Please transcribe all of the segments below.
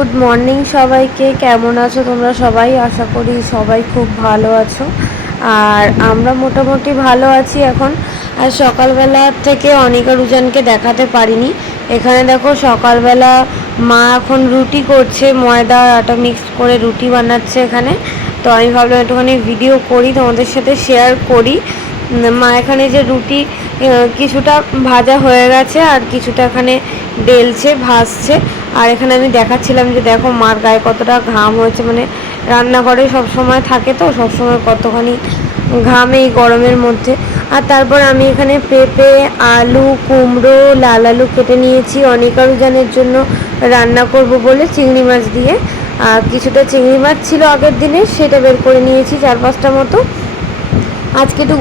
Good morning সবাইকে। কেমন আছো তোমরা সবাই? আশা করি সবাই খুব ভালো আছো। আর আমরা মোটামুটি ভালো আছি এখন। আর সকালবেলা থেকে অনিকা রুজানকে দেখাতে পারিনি। এখানে দেখো সকালবেলা মা এখন রুটি করছে, ময়দা আর আটা মিক্স করে রুটি বানাচ্ছে এখানে। তো আমি ভাবলাম একটুখানি ভিডিও করি, তোমাদের সাথে শেয়ার করি। মা এখানে যে রুটি কিছুটা ভাজা হয়ে গেছে আর কিছুটা এখানে বেলছে, ভাজছে। আর এখানে আমি দেখাচ্ছিলাম যে দেখো মার গায়ে কতটা ঘাম হয়েছে, মানে রান্নাঘরে সব সময় থাকে তো সব সময় কতখানি ঘাম এই গরমের মধ্যে। আর তারপর আমি এখানে পেঁপে, আলু, কুমড়ো, লাল আলু কেটে নিয়েছি অনিকা রুজানের জন্য রান্না করব বলে চিংড়ি মাছ দিয়ে। আর কিছুটা চিংড়ি মাছ ছিল আগের দিনে, সেটা বের করে নিয়েছি 4-5টা মতো। আজকে একটু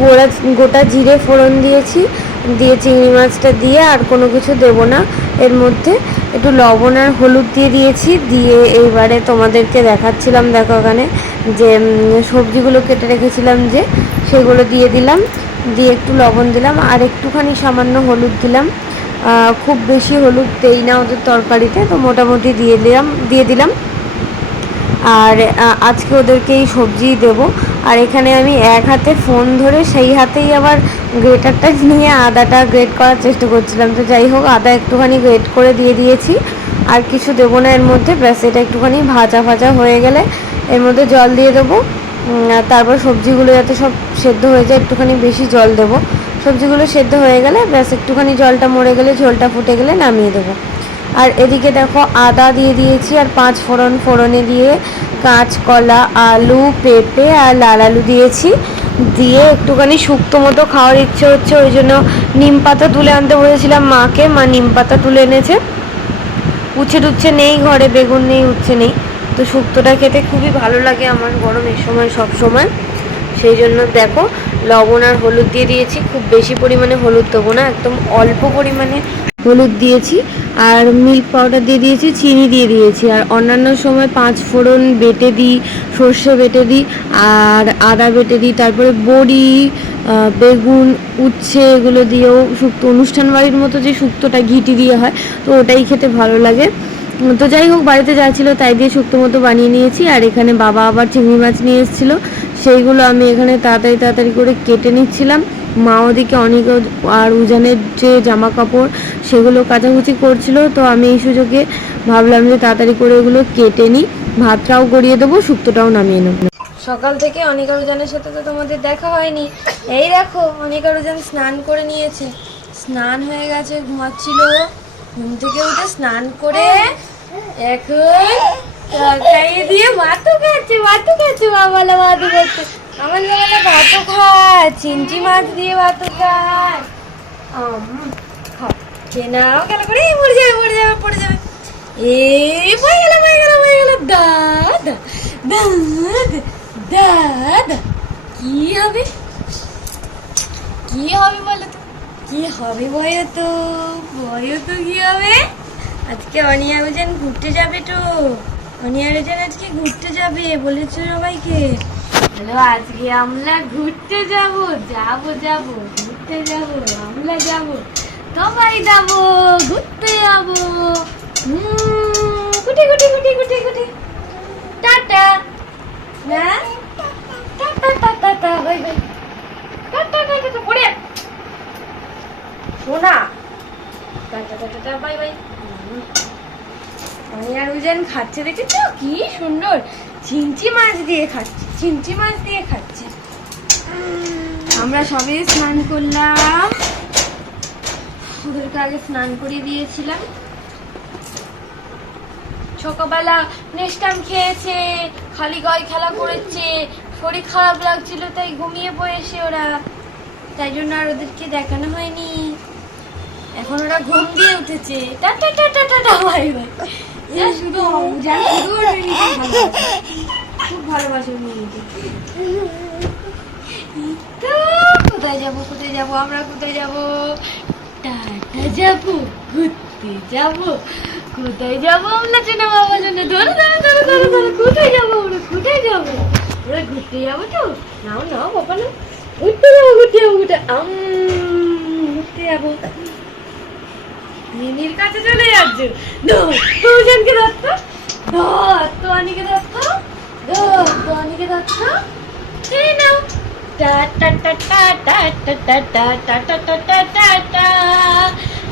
গোটা জিরে ফোড়ন দিয়েছি, দিয়ে চিংড়ি মাছটা দিয়ে আর কোনো কিছু দেবো না এর মধ্যে। একটু লবণ আর হলুদ দিয়ে দিয়েছি, দিয়ে এইবারে তোমাদেরকে দেখাচ্ছিলাম দেখো ওখানে যে সবজিগুলো কেটে রেখেছিলাম যে সেগুলো দিয়ে দিলাম, দিয়ে একটু লবণ দিলাম আর একটুখানি সামান্য হলুদ দিলাম। খুব বেশি হলুদ দেই না ওদের তরকারিতে, তো মোটামুটি দিয়ে দিলাম। আর আজকে ওদেরকে এই সবজিই দেবো। আর এখানে আমি এক হাতে ফোন ধরে সেই হাতেই আবার গ্রেটারটা নিয়ে আদাটা গ্রেট করার চেষ্টা করছিলাম। তো যাই হোক, আদা একটুখানি গ্রেট করে দিয়ে দিয়েছি, আর কিছু দেবো না এর মধ্যে। ব্যাস এটা একটুখানি ভাজা হয়ে গেলে এর মধ্যে জল দিয়ে দেবো। তারপর সবজিগুলো যাতে সব সেদ্ধ হয়ে যায় একটুখানি বেশি জল দেবো। সবজিগুলো সেদ্ধ হয়ে গেলে ব্যাস একটুখানি জলটা মরে গেলে, ঝোলটা ফুটে গেলে নামিয়ে দেবো। আর এদিকে দেখো আদা দিয়ে দিয়েছি আর 5 ফোড়নে দিয়ে কাঁচকলা, আলু, পেঁপে আর লাল আলু দিয়েছি। দিয়ে একটুখানি শুক্তো মতো খাওয়ার ইচ্ছে হচ্ছে, ওই জন্য নিম পাতা তুলে আনতে বলেছিলাম মাকে। মা নিম পাতা তুলে এনেছে। উচ্ছে টুচ্ছে নেই ঘরে, বেগুন নেই, উচ্ছে নেই। তো শুক্তোটা খেতে খুবই ভালো লাগে আমার গরমের সময়, সব সময়। সেই জন্য দেখো লবণ আর হলুদ দিয়ে দিয়েছি। খুব বেশি পরিমাণে হলুদ দেবো না, একদম অল্প পরিমাণে হলুদ দিয়েছি। আর মিল্ক পাউডার দিয়ে দিয়েছি, চিনি দিয়ে দিয়েছি। আর অন্যান্য সময় 5 ফোড়ন বেটে দিই, সর্ষে বেটে দিই আর আদা বেটে দিই। তারপরে বড়ি, বেগুন, উচ্ছে এগুলো দিয়েও শুক্তো, অনুষ্ঠান বাড়ির মতো যে শুক্তোটা ঘিটি দিয়ে হয়, তো ওটাই খেতে ভালো লাগে। তো যাই হোক, বাড়িতে যা ছিল তাই দিয়ে শুক্তো মতো বানিয়ে নিয়েছি। আর এখানে বাবা আবার চিংড়ি মাছ নিয়ে এসেছিলো, সেইগুলো আমি এখানে তাড়াতাড়ি করে কেটে নিচ্ছিলাম। মা ওদিকে অনেক আর উজানের যে জামা কাপড় সেগুলো কাচাকুচি করছিল, তো আমি এই সুযোগে ভাবলাম যে তাড়াতাড়ি করে এগুলো কেটে নিই, ভাতটাও গড়িয়ে দেবো, শুক্তোটাও নামিয়ে নেবো। সকাল থেকে অনিকা রুজানের সাথে তো তোমাদের দেখা হয়নি। এই দেখো অনিকা রুজান স্নান করে নিয়েছে, স্নান হয়ে গেছে, ঘুমাচ্ছিল। ঘুম থেকে উঠে স্নান করে এখন খাইয়ে দিয়ে ভাতও খাচ্ছে বাবালা ভাতও খাচ্ছে। আমার বাবালা ভাতও খায়, চিংড়ি মাছ দিয়ে ভাতও খায়। খেয়ে নাও, খেলা করে পড়ে যাবে। এই পড়ে গেল দাদা দাদা। কি হবে বলো তো, কি হবে? বলো তো কি হবে? আজকে অনিয়া রুজান ঘুরতে যাবে, তো অনিয়া রুজান আজকে ঘুরতে যাবে বলেছো সবাইকে। হ্যালো, আজকে আমরা ঘুরতে যাবো ঘুরতে যাবো, আমরা যাবো, সবাই যাবো, ঘুরতে যাবো। গুটি টাটা। হ্যাঁ, টাটা বাই বাই, টাটা পড়ে সোনা, টাটা বাই বাই। অনিয়া রুজান খাচ্ছে, দেখেছো কি সুন্দর চিংড়ি মাছ দিয়ে খাচ্ছে। আমরা সবে স্নান করলাম, ওদেরকে আগে স্নান করিয়ে দিয়েছিলাম। সকালবেলা নেস্টাম খেয়েছে, খালি গায়ে খেলা করেছে, শরীর খারাপ লাগছিল তাই ঘুমিয়ে পড়েছে ওরা, তাই জন্য আর ওদেরকে দেখানো হয়নি। এখন ওরা ঘুম দিয়ে উঠেছে। Tata bye bye. শুধু খুব ভালোবাসে মেয়েকে। কোথায় যাবো আমরা, কোথায় যাবো? টাটা যাবো, ঘুরতে যাবো। কোথায় যাবো আমরা? চেনা বাবার জন্য ধরো। কোথায় যাবো আমরা? ওরা ঘুরতে যাবো তো। নাও বাবা, না ঘুরতে যাবো। মিনির কাছে চলে যাচ্ছে। রুজানকে ধরতো, ধরতো অনিকে ধরতো, ধরতো অনিকে ধরতো। এই নাও। টা টা টা টা টা টা টা টা টা টা টা টা টা টা।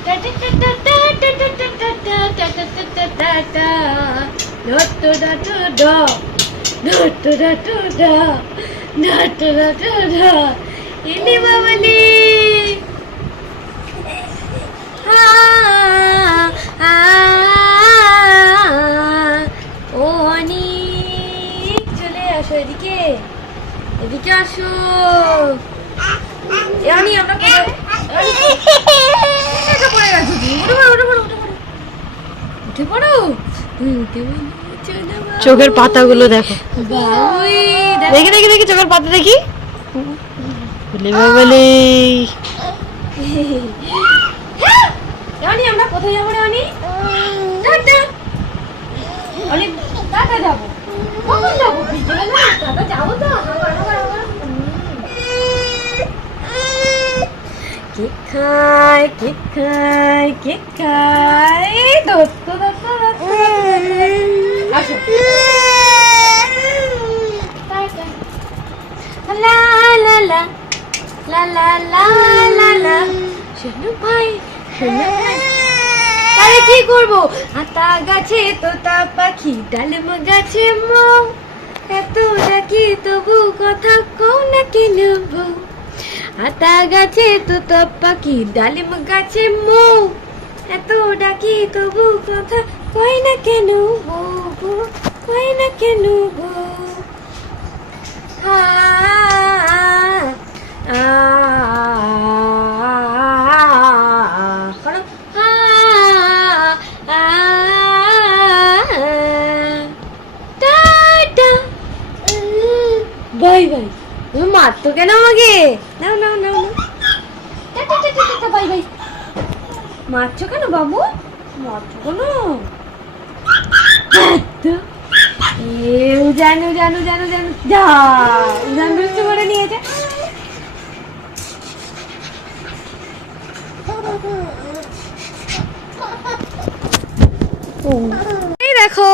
টা টা টা টা টা টা টা টা টা টা টা টা টা টা টা। ধরতো ধরতো ধ। ধরতো ধরতো ধ। ধরতো ধরতো ধ। ইলি বাবালি। ও অনিক, চলে আসো এদিকে, এদিকে আসো। অনি আমরা পড়ে গেছো, উঠে পড়ো, উঠে পড়ো। চোখের পাতাগুলো দেখো, দেখি দেখি দেখি চোখের পাতা দেখি। বলে রানি আমরা কোথায় যাবো রানি? টাটা। অনেক টাটা যাবো। কখন যাবো? বিকেলে টাটা যাবো তো। কেক খাই, কেক খাই, কেক খাই। দত্ত দত্ত দত্ত। আসো। টাটা। লা লা লা লা লা লা লা লা। শোনো ভাই, শোনো ভাই। আরে কি করবো? আতা গাছে তোতা পাখি, ডালিম গাছে মৌ, এত ডাকি তবু কথা কও না কেন বউ? আতা গাছে তোতা পাখি, ডালিম গাছে মৌ, এত ডাকি তবু কথা কই না কেন বউ গো, কই না কেন বউ? Bye bye. তুমি মারতো কেন আমাকে? নাও নাও নাও, বাই বাই। মারছো কেন বাবু? মারছো কেন? জানো জানো জানো জানো যা, উজান দুষ্টু করে নিয়েছে। এই দেখো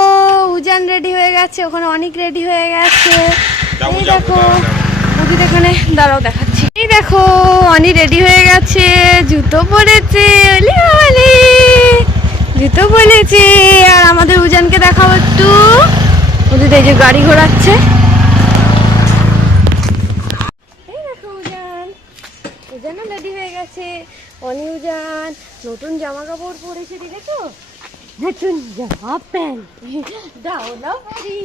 উজান রেডি হয়ে গেছে, ওখানে অনেক রেডি হয়ে গেছে। এই দেখো ওদের এখানে দাঁড়াও দেখাচ্ছি। এই দেখো অনি রেডি হয়ে গেছে, জুতো পরেছে, জুতো পরেছে। আর আমাদের উজানকে দেখাও একটু, ওদের এই যে গাড়ি ঘোরাচ্ছে। এই দেখো উজান, উজানও রেডি হয়ে গেছে। অনি উজান নতুন জামা কাপড় পরেছে, দেখেছো? নতুন জামা প্যান্ট। দাও না পরি,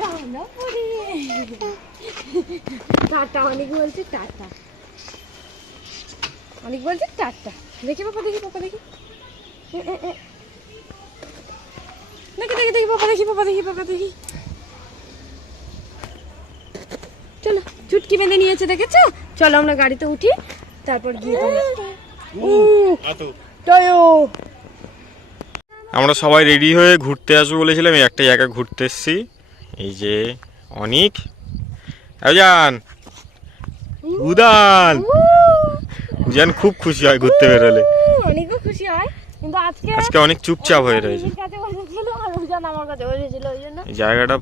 দাও না পরি। টাটা অনেক বলছে, টাটা অনেক বলছে, টাটা। দেখি পাপা, দেখি পাপা, দেখি দেখি দেখি দেখি পাপা, দেখি পাপা, দেখি পাপা, দেখি। চলো চুটকি বেঁধে নিয়েছে, দেখেছো? চলো আমরা গাড়িতে উঠি, তারপর গিয়ে আমরা সবাই রেডি হয়ে ঘুরতে আসবো বলেছিলাম, এই একটা জায়গায় ঘুরতে এসেছি। এই যে অনিক, উজান, উদান, উজান খুব খুশি হয় ঘুরতে বেরোলে। অনেকও খুশি হয়, কিন্তু আজকে অনেক চুপচাপ হয়ে রয়েছে। এই জায়গাটা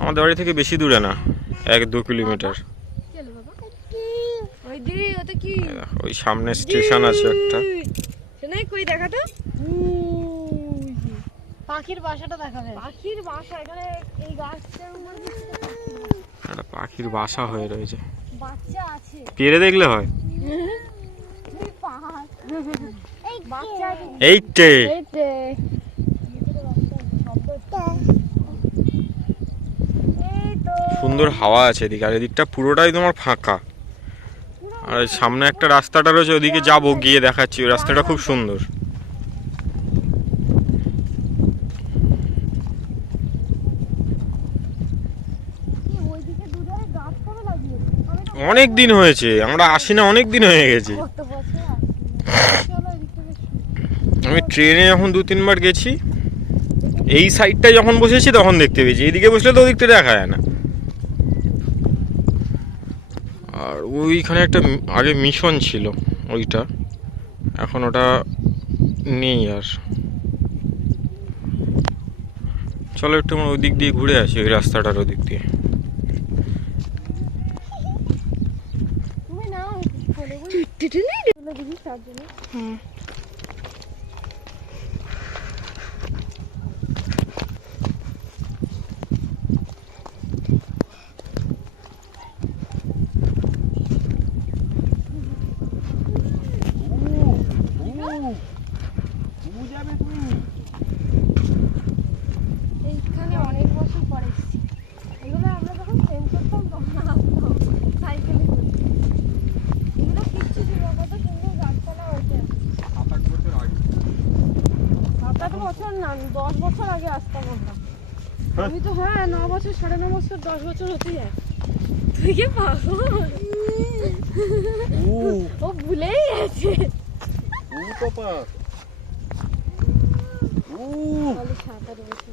আমাদের বাড়ি থেকে বেশি দূরে না, 1-2 কিলোমিটার। ওই সামনে স্টেশন আছে একটা। পাখির বাসাটা দেখাবে, পাখির বাসা এখানে এই গাছটার মধ্যে একটা পাখির বাসা হয়ে রয়েছে, বাচ্চা আছে। পেরে দেখলে হয়। এইটে সুন্দর হাওয়া আছে এদিকে, আর এদিকটা পুরোটাই তোমার ফাঁকা। আর সামনে একটা রাস্তাটা রয়েছে, ওদিকে যাবো, গিয়ে দেখাচ্ছি। ওই রাস্তাটা খুব সুন্দর। অনেক দিন হয়েছে, আমরা আসি না, অনেক দিন হয়ে গেছে। আমি ট্রেনে যখন 2-3 বার গেছি, এই সাইডটা যখন বসেছি তখন দেখতে পেয়েছি, এইদিকে বসলে তো ওদিকটা দেখা যায় না। আর ওইখানে একটা আগে মিশন ছিল, ওইটা এখন ওটা নেই আর। চলো একটু আমরা ওই দিক দিয়ে ঘুরে আসি, ওই রাস্তাটার ওদিক দিয়ে। এইখানে অনেক বছর পরে এসেছি। এগুলো আমরা যখন ট্রেন করতাম তখন আসতাম সাইকেলে করে। এগুলো কিচ্ছু ছিল, কত সুন্দর গাছপালা হয়েছে। 7-8 বছর আগে। 7-8 বছর না, 10 বছর আগে আসতাম আমরা। আমি তো 9 বছর, 9.5 বছর, 10 বছর হতে যায়। তুই কি পাগল? ও ভুলেই গেছে। বলে 7-8 বছর।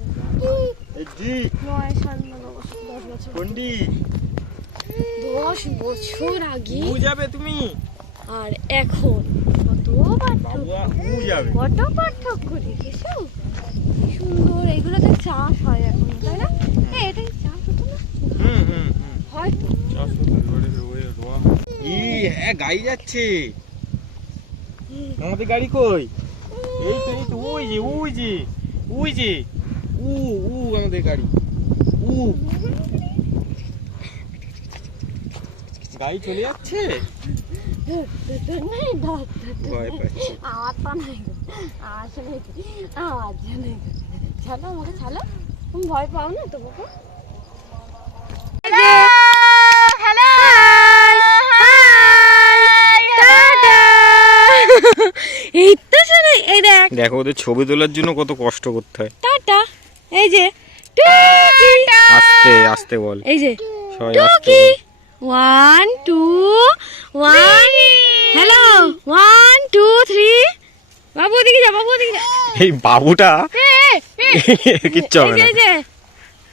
9 বছর, 10 বছর আগে। যাবে তুমি? আর এখন কত পার্থক্য দেখেছো? কি সুন্দর, এগুলোতে চাষ হয় এখন, তাই না? এটাই চাষ হতো না? হয় তো। হ্যাঁ, গাড়ি যাচ্ছে। আমাদের গাড়ি কই? এই তো ওই যে আমাদের গাড়ি। গাড়ি চলে যাচ্ছে। ভয় পাচ্ছি। ছাড়ো আমাকে, ছাড়ো। তুমি ভয় পাও না তো বাবা? এই তো শোনে, এই দেখ। দেখো ওদের ছবি তোলার জন্য কত কষ্ট করতে হয়। টাটা। এই যে আস্তে আস্তে বল। এই যে সবাই আস্তে টুকি। বল। 1 2 1 হ্যালো 1 2 3। বাবু ওদিকে যা, বাবু ওদিকে যা। এই বাবুটা কিচ্ছু হবে না। এই যে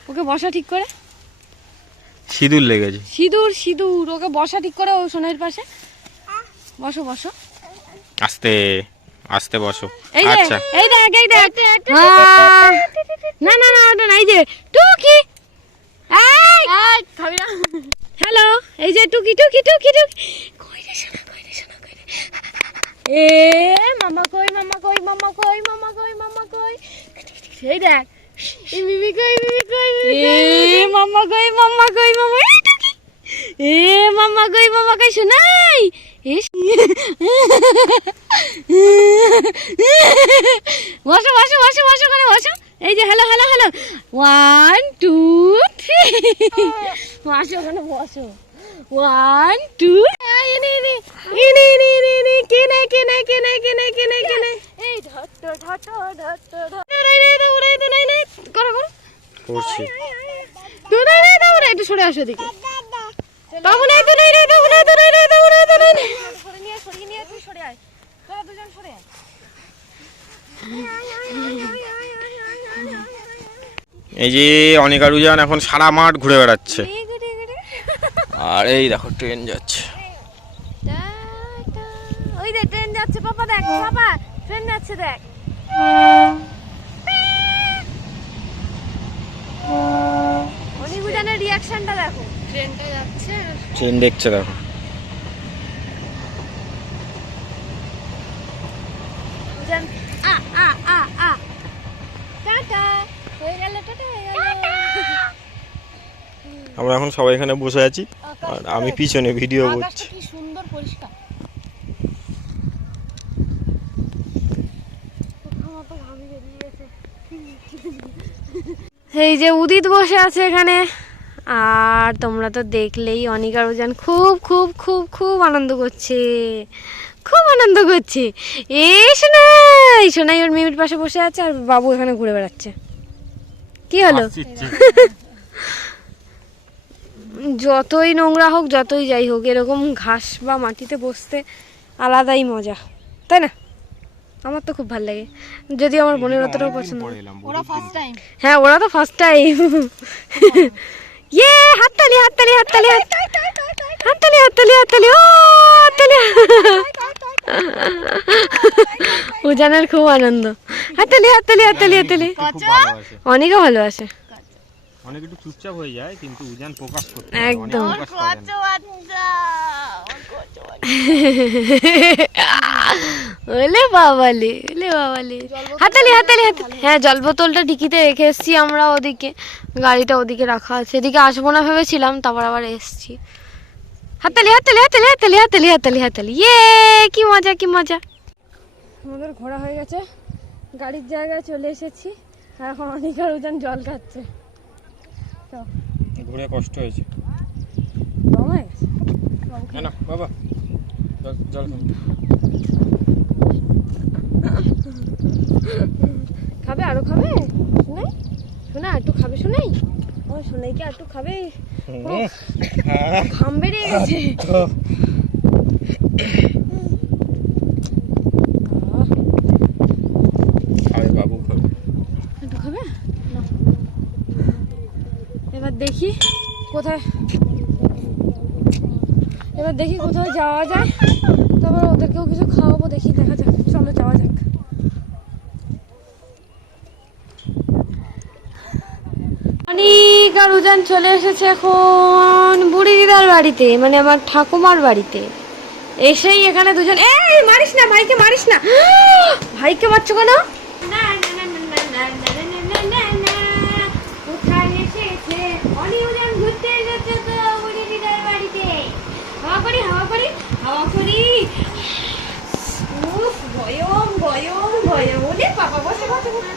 ওকে বসা ঠিক করে। সিঁদুর লেগেছে। সিঁদুর ওকে বসা ঠিক করে, ও সোনার পাশে বসো বসো। আস্তে আস্তে বসো। এই যে আচ্ছা এই দেখ না না না ওটা না, এই যে টুকি। এই খাবি না? হ্যালো, এই যে টুকি টুকি টুকি টুকি। কই রে সোনা, কই রে সোনা, কই রে? এ মামা কই, মামা কই, মামা কই, মামা কই, মামা কই। এই দেখ, এই বিবি কই, বিবি কই, এ মামা কই, মামা কই, মামা। এই টুকি। এ মামা কই, মামা কই শোনাই। বসো বসো বসো বসো করে বসো। এই যে হ্যালো হ্যালো হ্যালো 1 2 3। বসো ওখানে বসো। 1 2 এই ধট্ট ধট্ট ধট্ট উড়াই তো নাই নাই করো করো করছি। উড়াই একটু সরে আসো দিকে। বাবু নাই তো নাই রে, বাবু নাই তো নাই রে, বাবু নাই তো নাই। সরিয়ে নিয়ে তুই সরে আয়, তোরা দুজন সরে আয়। এই যে অনিকা রুজান এখন সারা মাঠ ঘুরে বেড়াচ্ছে। আর এই দেখো ট্রেন যাচ্ছে। ওই দেখ ট্রেন যাচ্ছে, পাপা দেখ, পাপা ট্রেন যাচ্ছে দেখ। অনিকুজানের রিয়াকশনটা দেখো। ট্রেনটা যাচ্ছে, ট্রেন দেখছে দেখো। উজান আ আ আ আ টাটা হয়ে গেল, টাটা হয়ে গেল। আমরা এখন সবাই এখানে বসে আছি আর আমি পিছনে ভিডিও করছি। কি সুন্দর পরিষ্কার। এই যে উদিত বসে আছে এখানে, আর তোমরা তো দেখলেই অনিকা রুজান খুব খুব খুব খুব আনন্দ করছে, খুব আনন্দ করছে। এই সোনাই, সোনাই ওর মিমির পাশে বসে আছে আর বাবু এখানে ঘুরে বেড়াচ্ছে। কি হলো? যতই নোংরা হোক, যতই যাই হোক, এরকম ঘাস বা মাটিতে বসতে আলাদাই মজা, তাই না? আমার তো খুব ভালো লাগে, যদিও আমার বোনের অতটাও পছন্দ না। হ্যাঁ ওরা তো ফার্স্ট টাইম। ইয়ে হাততালি হাততালি হাততালি হাততালি হাততালি হাততালি হাততালি, ও হাততালি। উজানের খুব আনন্দ। হাততালি হাততালি হাততালি হাততালি। খুব ভালোবাসে। অনেকও ভালোবাসে। অনেক একটু চুপচাপ হয়ে যায় কিন্তু উজান প্রকাশ করতে একদম। ওলে বাবালে, ওলে বাবালে। হাততালি হাততালি হাততালি। হ্যাঁ, জল বোতলটা ডিকিতে রেখে এসেছি আমরা ওদিকে, গাড়িটা ওদিকে রাখা আছে। এদিকে আসবো না ভেবেছিলাম, তারপর আবার এসেছি। হাততালি হাততালি হাততালি হাততালি হাততালি হাততালি হাততালি। ইয়ে, কি মজা কি মজা। আমাদের ঘোরা হয়ে গেছে, গাড়ির জায়গায় চলে এসেছি। আর এখন অনেক আর উজান জল খাচ্ছে। তো ঘুরে কষ্ট হয়েছে। দম হয়ে গেছে। না বাবা, জল খাবে, আরো খাবে? শোনাই শোনা, একটু খাবে শোনাই। ও শোনাই কি একটু খাবে? ঘাম বেরিয়ে গেছে। খাবে বাবু, খাবে একটু খাবে। এবার দেখি কোথায়, এবার দেখি কোথায় যাওয়া যায়, তারপর ওদেরকেও কিছু খাওয়াবো। দেখি, দেখা যাক, চলো যাওয়া যাক। অনেক আর উজান চলে এসেছে এখন বুড়ি দিদার বাড়িতে, মানে আমার ঠাকুমার বাড়িতে। এসেই এখানে দুজন, এই মারিস না ভাইকে, মারিস না। ভাইকে মারছো কেন? কোথায় এসেছে অনি উজান ঘুরতে এসেছে তো বুড়ি দিদার বাড়িতে। হাওয়া করি হাওয়া করি হাওয়া করি। উফ, গয়ম গয়ম গয়ম। ওলে বাবা, বসে বসে বসে।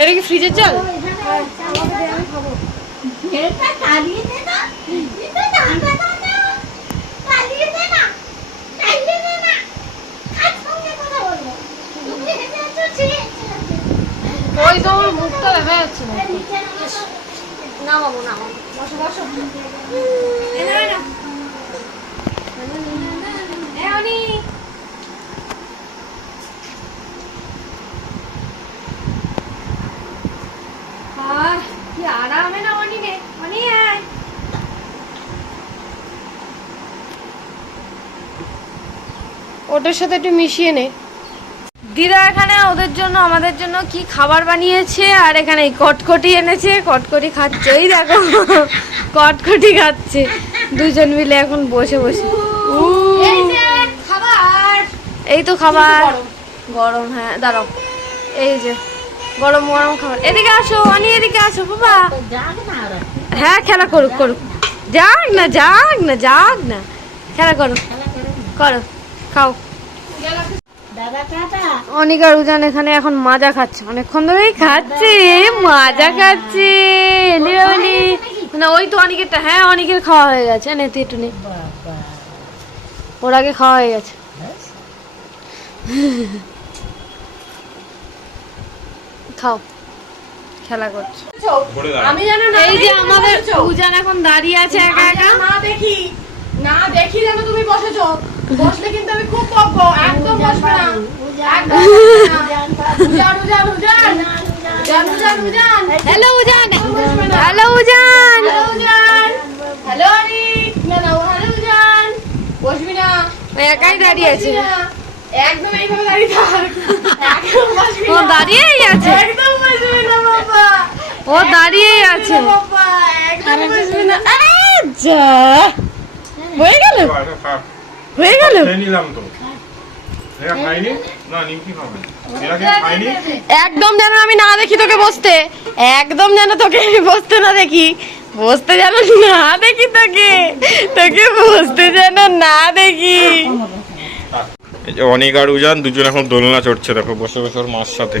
এটা কি ফ্রিজের জল? আমি খাবো। ওই তো আমার মুখটা দেখা যাচ্ছে না। না বাবু, না বাবু, বসো বসো। কি আরামে না অনি রে, অনি আয়। ওটার সাথে একটু মিশিয়ে নে। দিদা এখানে ওদের জন্য আমাদের জন্য কি খাবার বানিয়েছে, আর এখানে কটকটি এনেছে, কটকটি খাচ্ছে। এই দেখো, কটকটি খাচ্ছে দুজন মিলে এখন বসে বসে। খাবার, এই তো খাবার গরম। হ্যাঁ দাঁড়াও, এই যে গরম গরম খাবার। এদিকে আসো অনি, এদিকে আসো বাবা। হ্যাঁ, খেলা করুক করুক, যাক না যাক না যাক না, খেলা করো করো, খাও। অনিকা উজান এখানে এখন মাজা খাচ্ছে, অনেকক্ষণ ধরেই খাচ্ছে, মাজা খাচ্ছে। না ওই তো অনেকেরটা, হ্যাঁ অনেকের খাওয়া হয়ে গেছে। নে তুই একটু নে, ওর আগে খাওয়া হয়ে গেছে। খাও, খেলা করছো। আমি জানো না, এই যে আমাদের উজান এখন দাঁড়িয়ে আছে একা একা। না দেখি, না দেখি যেন তুমি বসেছো। বসলে কিন্তু আমি খুব বকবো। একদম বসবে না, একদম বসবে না। উজান উজান উজান উজান উজান উজান। হ্যালো উজান, হ্যালো উজান, হ্যালো উজান, হ্যালো আনি। না না, হ্যালো উজান। বসবি না, ও একাই দাঁড়িয়ে আছে। বসবি না। একদম এইভাবে দাঁড়িয়ে থাক। একদম বসবি ও না, দাঁড়িয়েই আছে, একদম বসবি না বাবা। ও দাঁড়িয়েই আছে। বাবা একদম বসবি না। যা হয়ে গেল, হয়ে গেল। নিলাম তো, এরা খাইনি না, নিমকি খাবে, এরা খাইনি। একদম যেন আমি না দেখি তোকে বসতে, একদম যেন তোকে আমি বসতে না দেখি, বসতে যেন না দেখি তোকে, তোকে বসতে যেন না দেখি। এই যে অনিক আর উজান দুজন এখন দোলনা চড়ছে, দেখো বসে বসে ওর মার সাথে।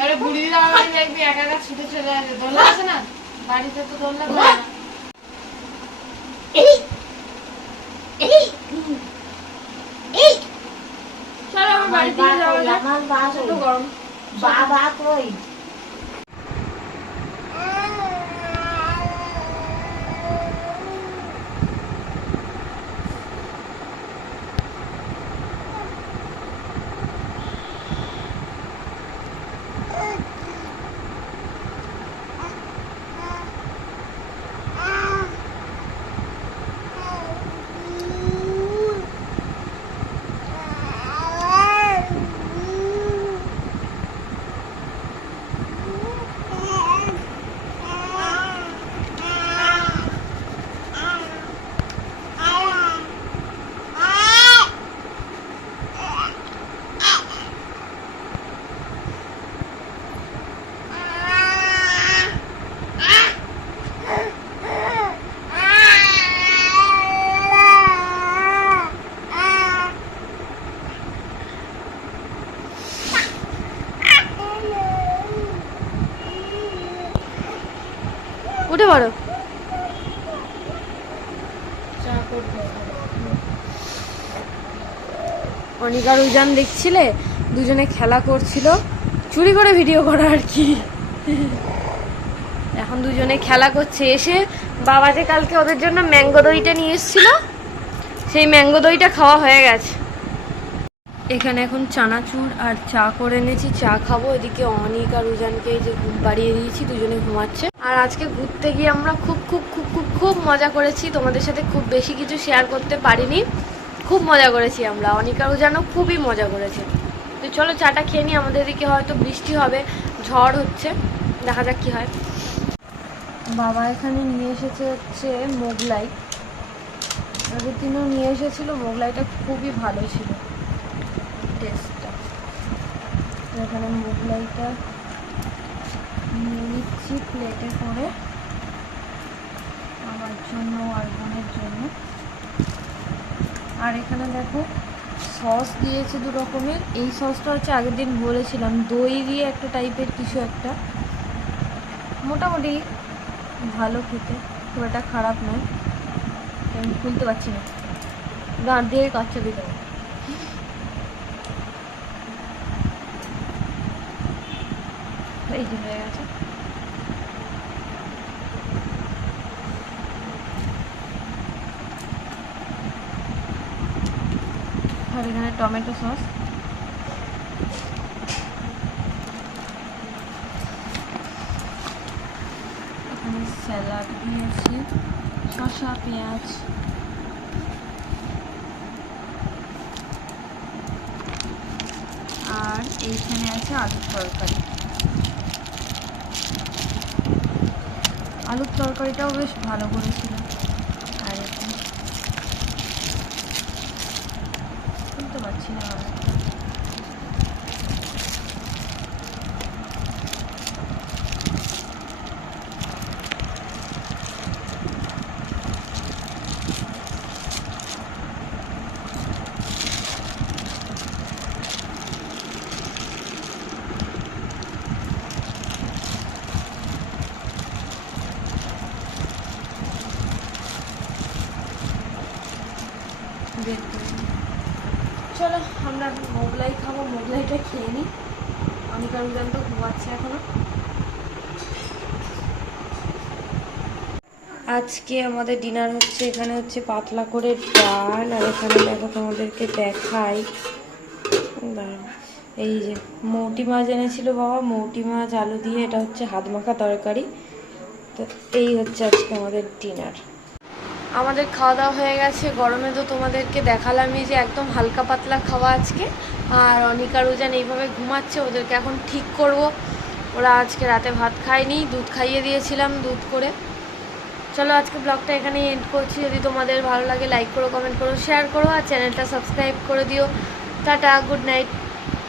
আরে বুড়ি দিদা বাড়ি দেখবি একা একা ছুটে চলে আসে। দোলনা আছে না বাড়িতে, তো দোলনা করে না। চলো আমার বাড়ি দিয়ে যাওয়া যাক, এত গরম। বাবা কই? উঠে পড়ো। চা করবো। অনিকার উজান দেখছিলে, দুজনে খেলা করছিল, চুরি করে ভিডিও করা আর কি। এখন দুজনে খেলা করছে। এসে বাবা যে কালকে ওদের জন্য ম্যাঙ্গো দইটা নিয়ে এসেছিল, সেই ম্যাঙ্গো দইটা খাওয়া হয়ে গেছে। এখানে এখন চানাচুর আর চা করে এনেছি, চা খাবো। এদিকে অনিক আর উজানকে এই যে ঘুম পাড়িয়ে দিয়েছি, দুজনে ঘুমাচ্ছে। আর আজকে ঘুরতে গিয়ে আমরা খুব খুব খুব খুব খুব মজা করেছি। তোমাদের সাথে খুব বেশি কিছু শেয়ার করতে পারিনি, খুব মজা করেছি আমরা। অনিক আর উজানও খুবই মজা করেছে। তো চলো চাটা খেয়ে নিই। আমাদের এদিকে হয়তো বৃষ্টি হবে, ঝড় হচ্ছে, দেখা যাক কি হয়। বাবা এখানে নিয়ে এসেছে হচ্ছে মোগলাই। আগের দিনও নিয়ে এসেছিল, মোগলাইটা খুবই ভালো ছিল টেস্টটা। এখানে মোগলাইটা নিয়ে নিচ্ছি প্লেটে করে, আমার জন্য আর বোনের জন্য। আর এখানে দেখো সস দিয়েছে দু রকমের। এই সসটা হচ্ছে আগের দিন বলেছিলাম দই দিয়ে একটা টাইপের কিছু একটা, মোটামুটি ভালো খেতে, খুব একটা খারাপ নয়। আমি খুলতে পারছি না, দাঁত দিয়ে কাচ্চা দিতে হবে। এই যে হয়ে গেছে। আর এখানে টমেটো সস, এখানে স্যালাড দিয়েছি, শসা, পেঁয়াজ, আর এইখানে আছে আলুর তরকারি। আলুর তরকারিটাও বেশ ভালো করেছিল। আর এখানে শুনতে পাচ্ছি না ভালো। বের করে নিই। চলো আমরা মোগলাই খাবো, মোগলাইটা খেয়ে নিই। অনিকা উজান তো ঘুমাচ্ছে এখনো। আজকে আমাদের ডিনার হচ্ছে, এখানে হচ্ছে পাতলা করে ডাল, আর এখানে দেখো তোমাদেরকে দেখাই, এই যে মৌটি মাছ এনেছিল বাবা, মৌটি মাছ আলু দিয়ে, এটা হচ্ছে হাত মাখা তরকারি। তো এই হচ্ছে আজকে আমাদের ডিনার। আমাদের খাওয়া দাওয়া হয়ে গেছে। গরমে তো তোমাদেরকে দেখালামই যে একদম হালকা পাতলা খাওয়া আজকে। আর অনিকা উজান এইভাবে ঘুমাচ্ছে, ওদেরকে এখন ঠিক করব। ওরা আজকে রাতে ভাত খায়নি, দুধ খাইয়ে দিয়েছিলাম দুধ করে। চলো আজকে ব্লগটা এখানেই এন্ড করছি। যদি তোমাদের ভালো লাগে লাইক করো, কমেন্ট করো, শেয়ার করো, আর চ্যানেলটা সাবস্ক্রাইব করে দিও। Tata, good night.